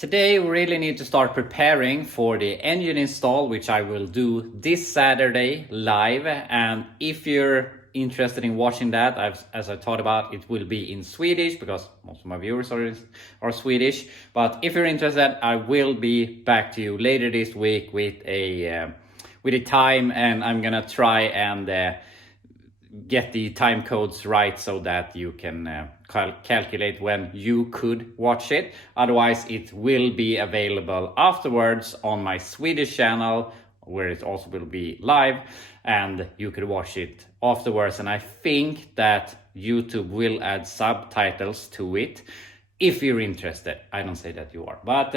Today we really need to start preparing for the engine install, which I will do this Saturday live. And if you're interested in watching that, as I thought about, it will be in Swedish because most of my viewers are Swedish. But if you're interested, I will be back to you later this week with a time, and I'm gonna try and get the time codes right so that you can calculate when you could watch it. Otherwise, it will be available afterwards on my Swedish channel, where it also will be live, and you could watch it afterwards. And I think that YouTube will add subtitles to it if you're interested. I don't say that you are, but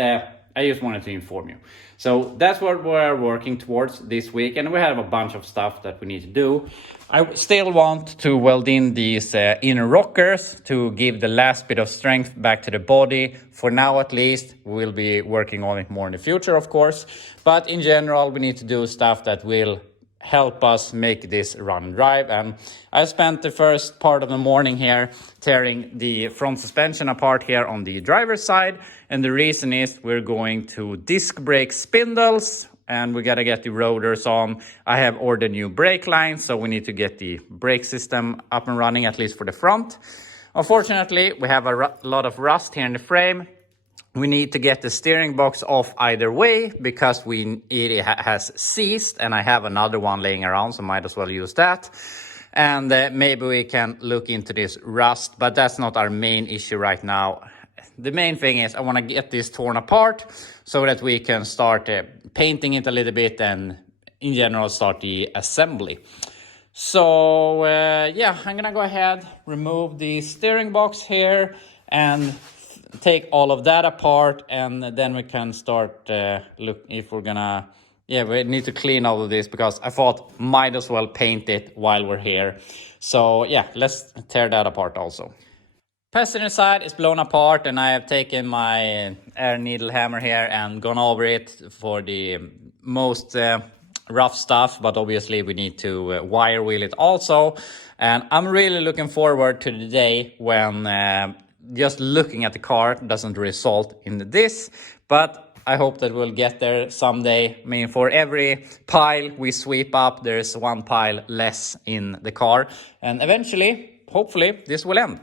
I just wanted to inform you. So that's what we're working towards this week, and we have a bunch of stuff that we need to do. I still want to weld in these inner rockers to give the last bit of strength back to the body. For now, at least, we'll be working on it more in the future, of course. But in general, we need to do stuff that will help us make this run and drive. And I spent the first part of the morning here tearing the front suspension apart here on the driver's side. And the reason is we're going to disc brake spindles, and we got to get the rotors on. I have ordered new brake lines, so we need to get the brake system up and running, at least for the front. Unfortunately, we have a lot of rust here in the frame. We need to get the steering box off either way because it has seized, and I have another one laying around, so might as well use that. And maybe we can look into this rust, but that's not our main issue right now. The main thing is I want to get this torn apart so that we can start painting it a little bit and in general start the assembly. So yeah, I'm gonna go ahead, remove the steering box here and take all of that apart, and then we can start look if we're gonna, yeah, we need to clean all of this because I thought might as well paint it while we're here. So yeah, let's tear that apart also. Passenger side is blown apart, and I have taken my air needle hammer here and gone over it for the most rough stuff, but obviously we need to wire wheel it also. And I'm really looking forward to the day when just looking at the car doesn't result in this, but I hope that we'll get there someday. I mean, for every pile we sweep up, there's one pile less in the car, and eventually, hopefully, this will end.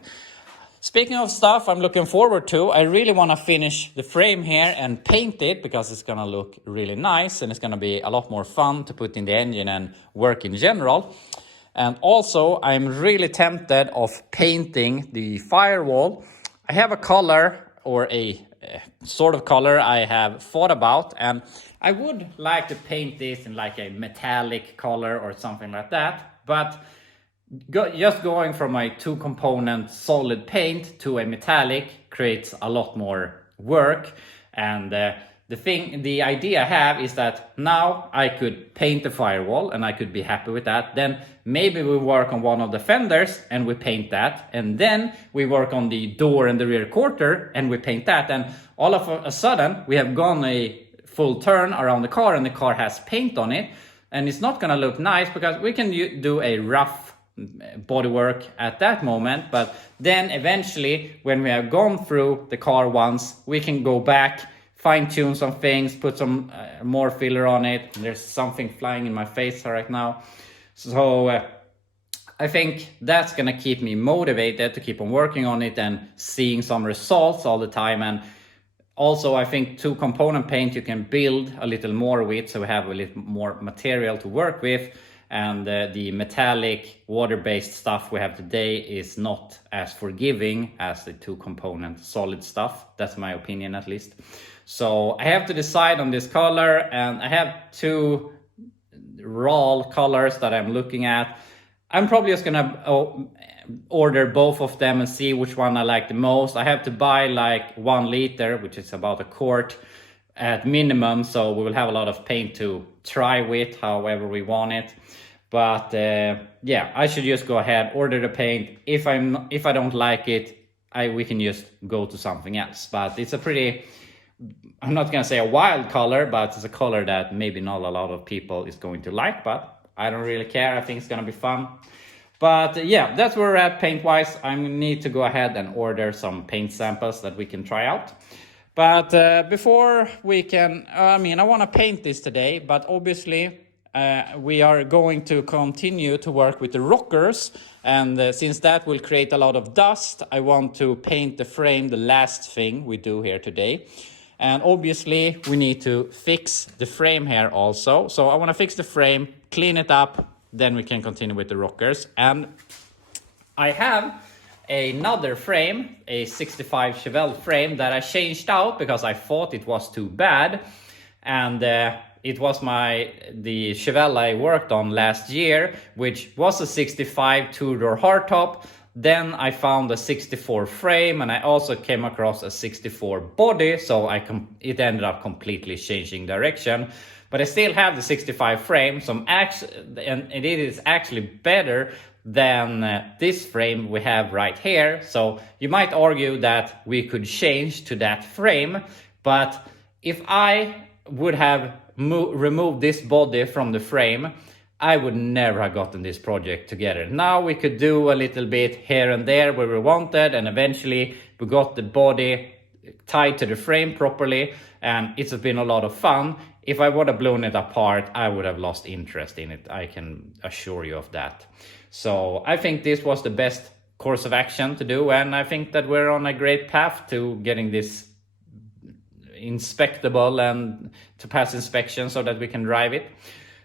Speaking of stuff I'm looking forward to, I really want to finish the frame here and paint it because it's going to look really nice, and it's going to be a lot more fun to put in the engine and work in general. And also, I'm really tempted of painting the firewall. I have a color, or a sort of color I have thought about, and I would like to paint this in like a metallic color or something like that. But just going from a two-component solid paint to a metallic creates a lot more work. And the idea I have is that now I could paint the firewall and I could be happy with that. Then maybe we work on one of the fenders and we paint that. And then we work on the door and the rear quarter and we paint that. And all of a sudden we have gone a full turn around the car and the car has paint on it. And it's not going to look nice because we can do a rough bodywork at that moment, but then eventually when we have gone through the car once, we can go back, fine-tune some things, put some more filler on it. There's something flying in my face right now. So I think that's gonna keep me motivated to keep on working on it and seeing some results all the time. And also I think two-component paint you can build a little more with, so we have a little more material to work with. And the metallic water-based stuff we have today is not as forgiving as the two-component solid stuff. That's my opinion, at least. So I have to decide on this color, and I have two raw colors that I'm looking at. I'm probably just gonna order both of them and see which one I like the most. I have to buy like 1 liter, which is about a quart at minimum, so we will have a lot of paint to try with however we want it. But yeah, I should just go ahead, order the paint. If I don't like it, we can just go to something else. But it's a pretty, I'm not gonna say a wild color, but it's a color that maybe not a lot of people is going to like, but I don't really care. I think it's gonna be fun. But yeah, that's where we're at paint wise. I need to go ahead and order some paint samples that we can try out. But before we can, I want to paint this today, but obviously we are going to continue to work with the rockers. And since that will create a lot of dust, I want to paint the frame, the last thing we do here today. And obviously we need to fix the frame here also. So I want to fix the frame, clean it up, then we can continue with the rockers. And I have another frame, a 65 Chevelle frame that I changed out because I thought it was too bad. And it was the Chevelle I worked on last year, which was a 65 two-door hardtop. Then I found a 64 frame, and I also came across a 64 body, so it ended up completely changing direction. But I still have the 65 frame, and it is actually better than this frame we have right here. So you might argue that we could change to that frame, but if I would have removed this body from the frame, I would never have gotten this project together. Now we could do a little bit here and there where we wanted, and eventually we got the body tied to the frame properly, and it's been a lot of fun. If I would have blown it apart, I would have lost interest in it. I can assure you of that. So I think this was the best course of action to do, and I think that we're on a great path to getting this inspectable and to pass inspection so that we can drive it.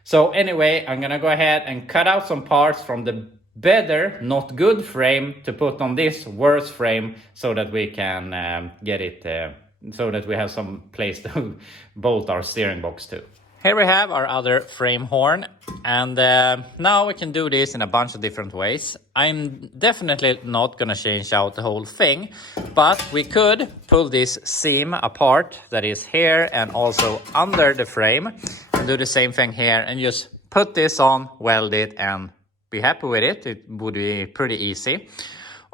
So anyway, I'm gonna go ahead and cut out some parts from the better, not good frame to put on this worse frame so that we can get it, so that we have some place to bolt our steering box to. Here we have our other frame horn, and now we can do this in a bunch of different ways. I'm definitely not gonna change out the whole thing, but we could pull this seam apart that is here and also under the frame, and do the same thing here and just put this on, weld it, and be happy with it. It would be pretty easy.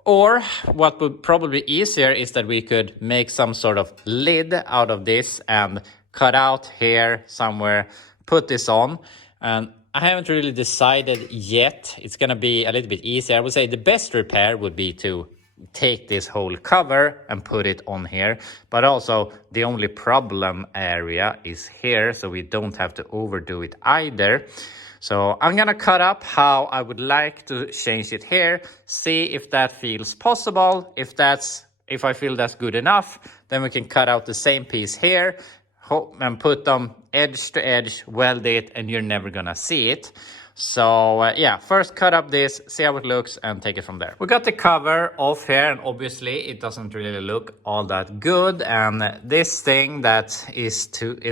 Or what would probably be easier is that we could make some sort of lid out of this and cut out here somewhere, put this on. And I haven't really decided yet. It's gonna be a little bit easier. I would say the best repair would be to take this whole cover and put it on here, but also the only problem area is here, so we don't have to overdo it either. So I'm gonna cut up how I would like to change it here, see if that feels possible. If I feel that's good enough, then we can cut out the same piece here and put them edge to edge, weld it, and you're never gonna see it. So yeah, first cut up this, see how it looks, and take it from there. We got the cover off here, and obviously it doesn't really look all that good. And this thing that is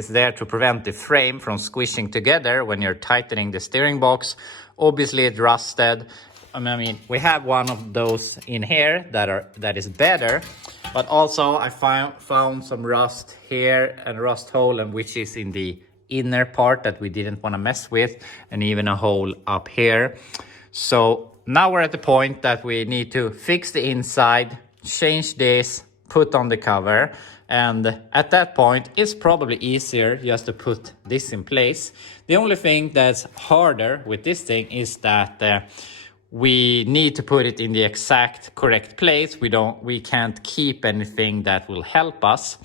there to prevent the frame from squishing together when you're tightening the steering box. Obviously it rusted. I mean, we have one of those in here that is better, but also I found some rust here and rust hole, and which is in the inner part that we didn't want to mess with, and even a hole up here. So now we're at the point that we need to fix the inside, change this, put on the cover, and at that point it's probably easier just to put this in place. The only thing that's harder with this thing is that we need to put it in the exact correct place. We can't keep anything that will help us.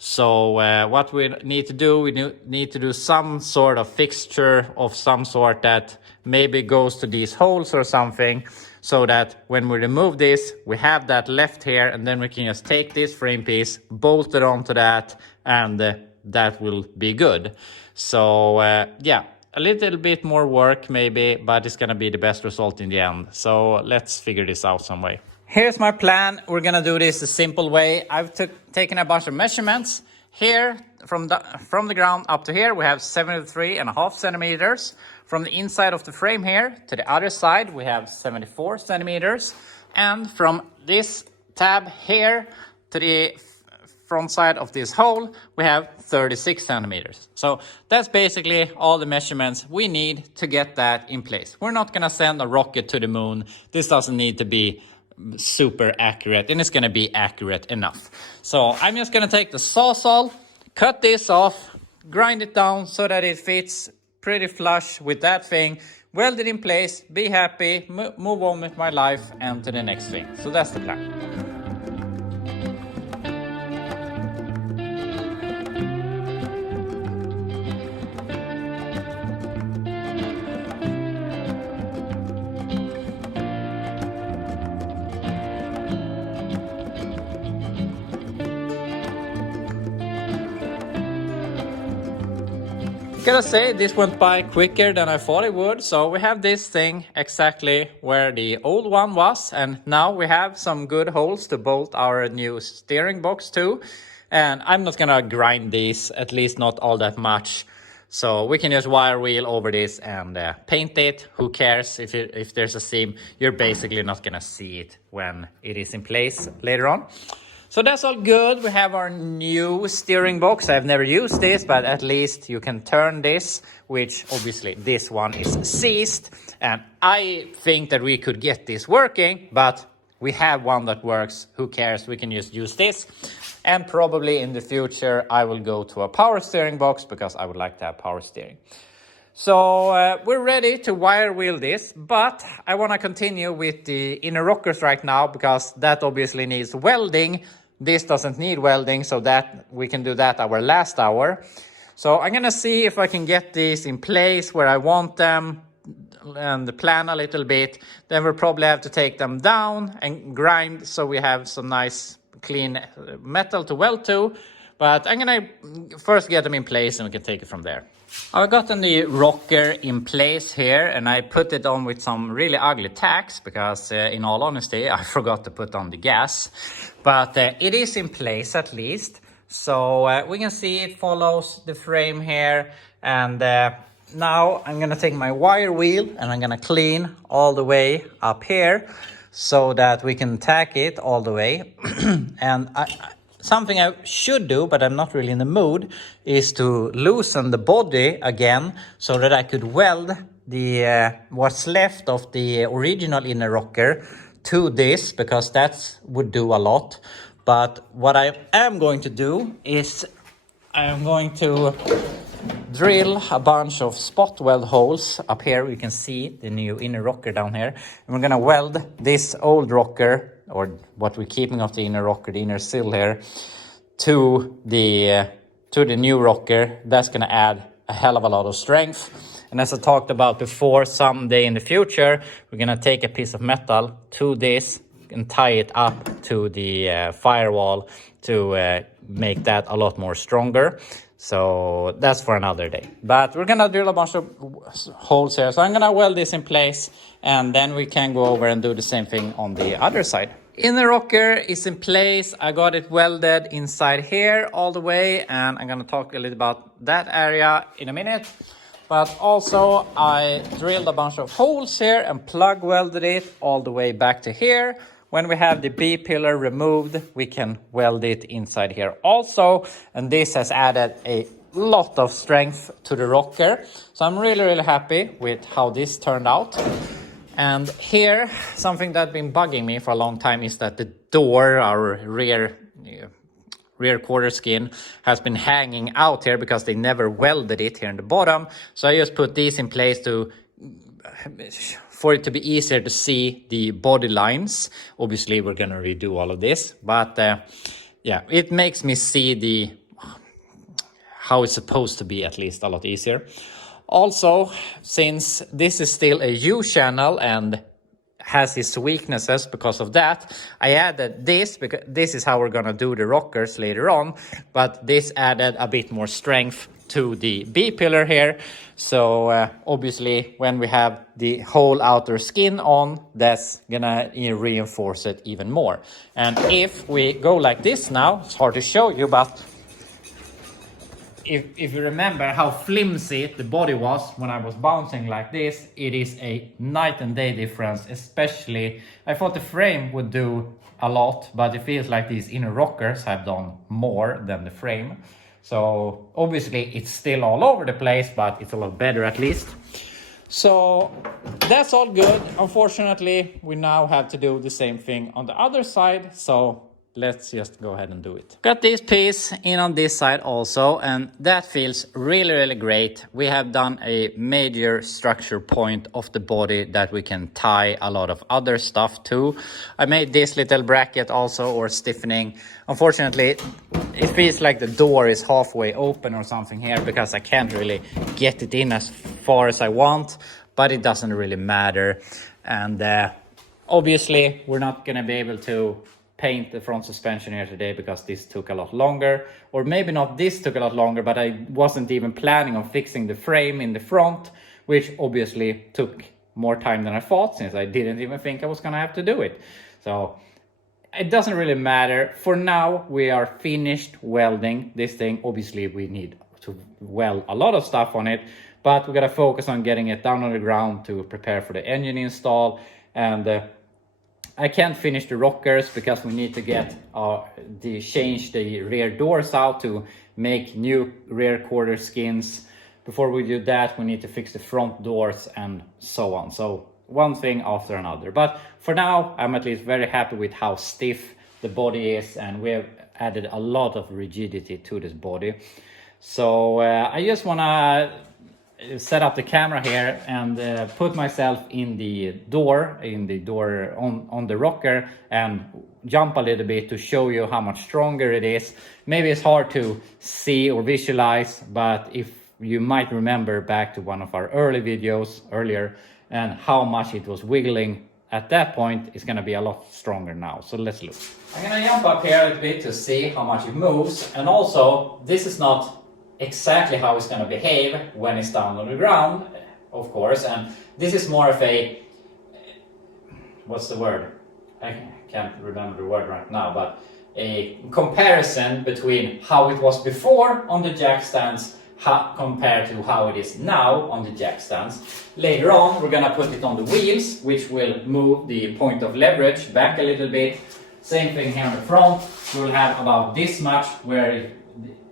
So what we need to do, we need to do some sort of fixture of some sort that maybe goes to these holes or something, so that when we remove this, we have that left here, and then we can just take this frame piece, bolt it onto that, and that will be good. So yeah, a little bit more work maybe, but it's gonna be the best result in the end. So let's figure this out some way. Here's my plan. We're gonna do this a simple way. I've taken a bunch of measurements. Here, from the ground up to here, we have 73.5 centimeters. From the inside of the frame here to the other side, we have 74 centimeters. And from this tab here to the front side of this hole, we have 36 centimeters. So that's basically all the measurements we need to get that in place. We're not gonna send a rocket to the moon. This doesn't need to be super accurate, and it's gonna be accurate enough. So I'm just gonna take the sawzall, cut this off, grind it down so that it fits pretty flush with that thing, weld it in place, be happy, move on with my life and to the next thing. So that's the plan. Gotta say, this went by quicker than I thought it would. So we have this thing exactly where the old one was, and now we have some good holes to bolt our new steering box to. And I'm not gonna grind these, at least not all that much. So we can just wire wheel over this and paint it. Who cares if there's a seam? You're basically not gonna see it when it is in place later on. So that's all good. We have our new steering box. I've never used this, but at least you can turn this, which obviously this one is seized. And I think that we could get this working, but we have one that works. Who cares? We can just use this. And probably in the future, I will go to a power steering box because I would like to have power steering. So we're ready to wire wheel this, but I want to continue with the inner rockers right now because that obviously needs welding. This doesn't need welding, so that we can do that our last hour. So I'm gonna see if I can get these in place where I want them and plan a little bit. Then we'll probably have to take them down and grind so we have some nice clean metal to weld to. But I'm gonna first get them in place and we can take it from there. I've gotten the rocker in place here and I put it on with some really ugly tacks because in all honesty I forgot to put on the gas. But it is in place at least. So we can see it follows the frame here. And now I'm gonna take my wire wheel and I'm gonna clean all the way up here so that we can tack it all the way. And something I should do, but I'm not really in the mood, is to loosen the body again so that I could weld the what's left of the original inner rocker to this, because that would do a lot. But what I am going to do is I'm going to drill a bunch of spot weld holes up here. You can see the new inner rocker down here. And we're gonna weld this old rocker, or what we're keeping of the inner rocker, the inner sill here, to the new rocker. That's gonna add a hell of a lot of strength. And as I talked about before, someday in the future, we're gonna take a piece of metal to this and tie it up to the firewall to make that a lot more stronger. So that's for another day. But we're gonna drill a bunch of holes here. So I'm gonna weld this in place and then we can go over and do the same thing on the other side. Inner rocker is in place. I got it welded inside here all the way, and I'm gonna talk a little about that area in a minute. But also I drilled a bunch of holes here and plug welded it all the way back to here. When we have the B pillar removed, we can weld it inside here also. And this has added a lot of strength to the rocker. So I'm really, really happy with how this turned out. And here, something that's been bugging me for a long time is that the door, our rear quarter skin, has been hanging out here because they never welded it here in the bottom. So I just put these in place for it to be easier to see the body lines. Obviously, we're gonna redo all of this, but yeah, it makes me see how it's supposed to be at least a lot easier. Also, since this is still a U-channel and has its weaknesses because of that, I added this because this is how we're gonna do the rockers later on, but this added a bit more strength to the B pillar here. So obviously when we have the whole outer skin on, that's gonna reinforce it even more. And if we go like this now, it's hard to show you, but if you remember how flimsy the body was when I was bouncing like this, it is a night and day difference. Especially, I thought the frame would do a lot, but it feels like these inner rockers have done more than the frame. So obviously it's still all over the place, but it's a lot better at least. So that's all good. Unfortunately, we now have to do the same thing on the other side. So let's just go ahead and do it. Got this piece in on this side also, and that feels really, really great. We have done a major structure point of the body that we can tie a lot of other stuff to. I made this little bracket also, or stiffening. Unfortunately, it feels like the door is halfway open or something here because I can't really get it in as far as I want, but it doesn't really matter. And obviously, we're not going to be able to paint the front suspension here today because this took a lot longer, or maybe not this took a lot longer, but I wasn't even planning on fixing the frame in the front, which obviously took more time than I thought, since I didn't even think I was gonna have to do it. So it doesn't really matter. For now, we are finished welding this thing. Obviously, we need to weld a lot of stuff on it, but we gotta focus on getting it down on the ground to prepare for the engine install. And I can't finish the rockers because we need to get change the rear doors out to make new rear quarter skins. Before we do that, we need to fix the front doors and so on. So one thing after another. But for now, I'm at least very happy with how stiff the body is, and we have added a lot of rigidity to this body. So I just wanna set up the camera here and put myself in the door on the rocker and jump a little bit to show you how much stronger it is. Maybe it's hard to see or visualize, but if you might remember back to one of our early videos earlier and how much it was wiggling at that point, it's gonna be a lot stronger now. So let's look. I'm gonna jump up here a little bit to see how much it moves, and also this is not exactly how it's going to behave when it's down on the ground, of course, and this is more of a, what's the word, I can't remember the word right now, but a comparison between how it was before on the jack stands compared to how it is now on the jack stands. Later on we're going to put it on the wheels, which will move the point of leverage back a little bit. Same thing here on the front, we'll have about this much where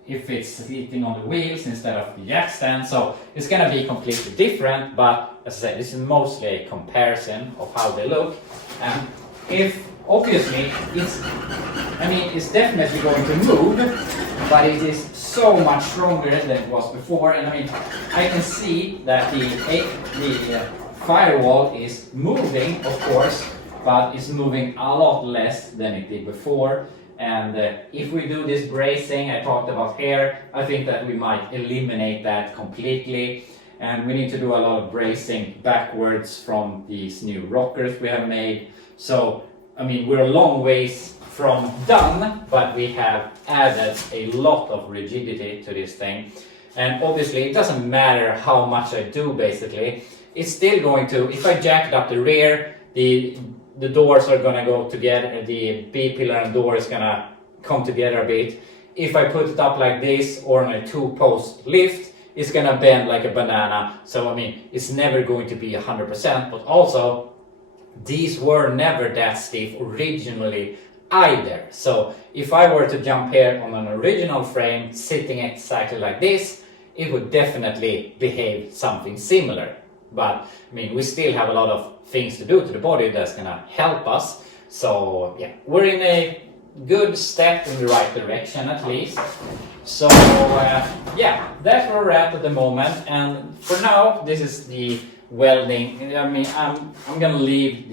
if it's sitting on the wheels instead of the jack stand. So it's gonna be completely different, but as I said, this is mostly a comparison of how they look. And if obviously it's definitely going to move, but it is so much stronger than it was before. And I mean, I can see that the firewall is moving, of course, but it's moving a lot less than it did before. And if we do this bracing I talked about here, I think that we might eliminate that completely. And we need to do a lot of bracing backwards from these new rockers we have made. So, I mean, we're a long ways from done, but we have added a lot of rigidity to this thing. And obviously, it doesn't matter how much I do, basically. It's still going to, if I jack it up the rear, the doors are gonna go together, the B-pillar and door is gonna come together a bit. If I put it up like this or on a 2-post lift, it's gonna bend like a banana. So I mean, it's never going to be 100%, but also these were never that stiff originally either. So if I were to jump here on an original frame sitting exactly like this, it would definitely behave something similar. But I mean, we still have a lot of things to do to the body that's gonna help us. So yeah, we're in a good step in the right direction at least. So yeah, that's where we're at the moment. And for now, this is the welding. I mean, I'm gonna leave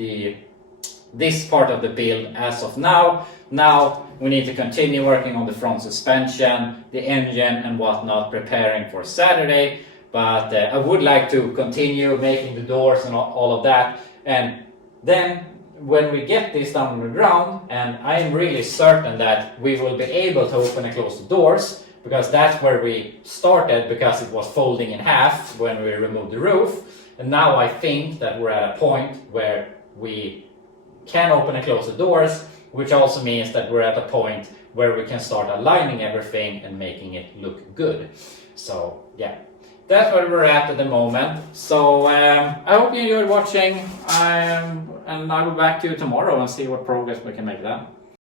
this part of the build as of now. Now we need to continue working on the front suspension, the engine and whatnot, preparing for Saturday. But I would like to continue making the doors and all of that. And then when we get this down on the ground, and I'm really certain that we will be able to open and close the doors, because that's where we started, because it was folding in half when we removed the roof. And now I think that we're at a point where we can open and close the doors, which also means that we're at a point where we can start aligning everything and making it look good. So yeah. That's where we're at the moment. So I hope you enjoyed watching, and I will back to you tomorrow and see what progress we can make then.